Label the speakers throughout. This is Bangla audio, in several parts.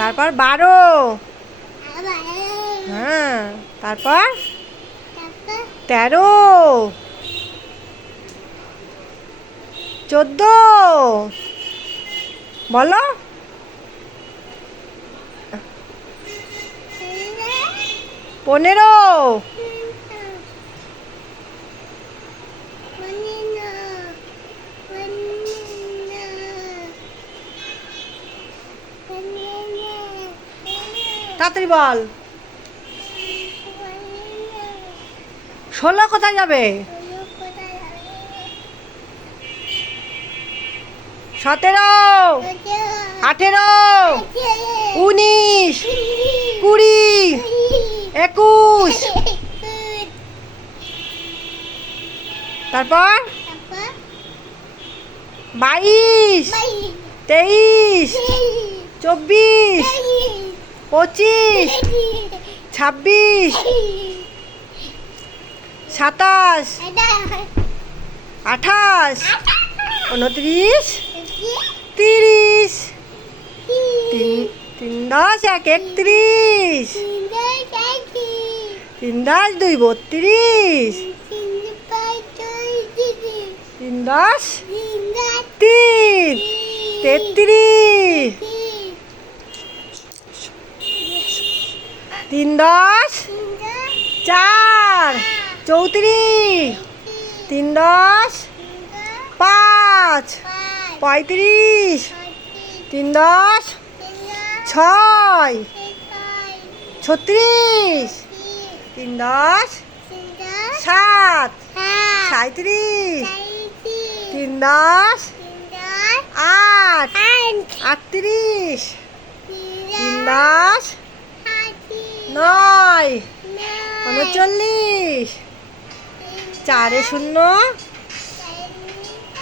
Speaker 1: তারপর বারো। হ্যাঁ তারপর? তেরো। চোদ্দ। বলো। পনেরো। তাড়াতাড়ি বল। ষোলো কোথায় যাবে? সতেরো আঠেরো উনিশ কুড়ি একুশ। তারপর? বাইশ তেইশ চব্বিশ পঁচিশ, ছাব্বিশ, সাতাশ, আঠাশ, উনত্রিশ, তিরিশ, তিন তিন দশ, এক একত্রিশ, তিন দশ, দুই বত্রিশ, তিন দশ, তিন, তেত্রিশ তিন দশ। চার। চৌত্রিশ তিন দশ। পাঁচ। পঁয়ত্রিশ। তিন দশ। ছয়। ছত্রিশ। তিন দশ। সাত। সাঁত্রিশ তিন দশ। আট। আটত্রিশ। তিন দশ। নয়। উনচল্লিশ। চারে শূন্য।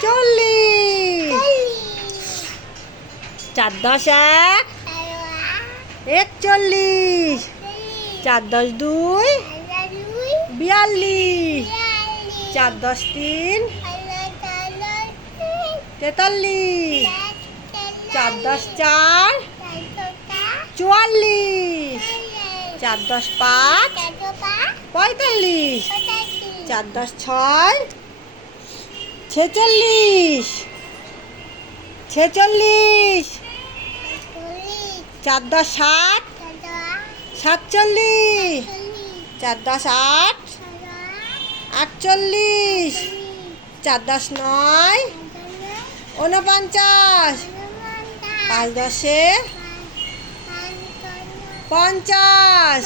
Speaker 1: চল্লিশ। চার দশ এক। একচল্লিশ। চার দশ দুই। বিয়াল্লিশ। চার দশ তিন। তেতাল্লিশ। চার দশ চার। চুয়াল্লিশ। চার দশ পাঁচ, পঁয়তাল্লিশ, চার দশ ছয়, ছেচল্লিশ ছেচল্লিশ, চার দশ সাত সাতচল্লিশ, চার দশ আট, আটচল্লিশ, চার দশ নয়, ঊনপঞ্চাশ, পাঁচ দশে পঞ্চাশ।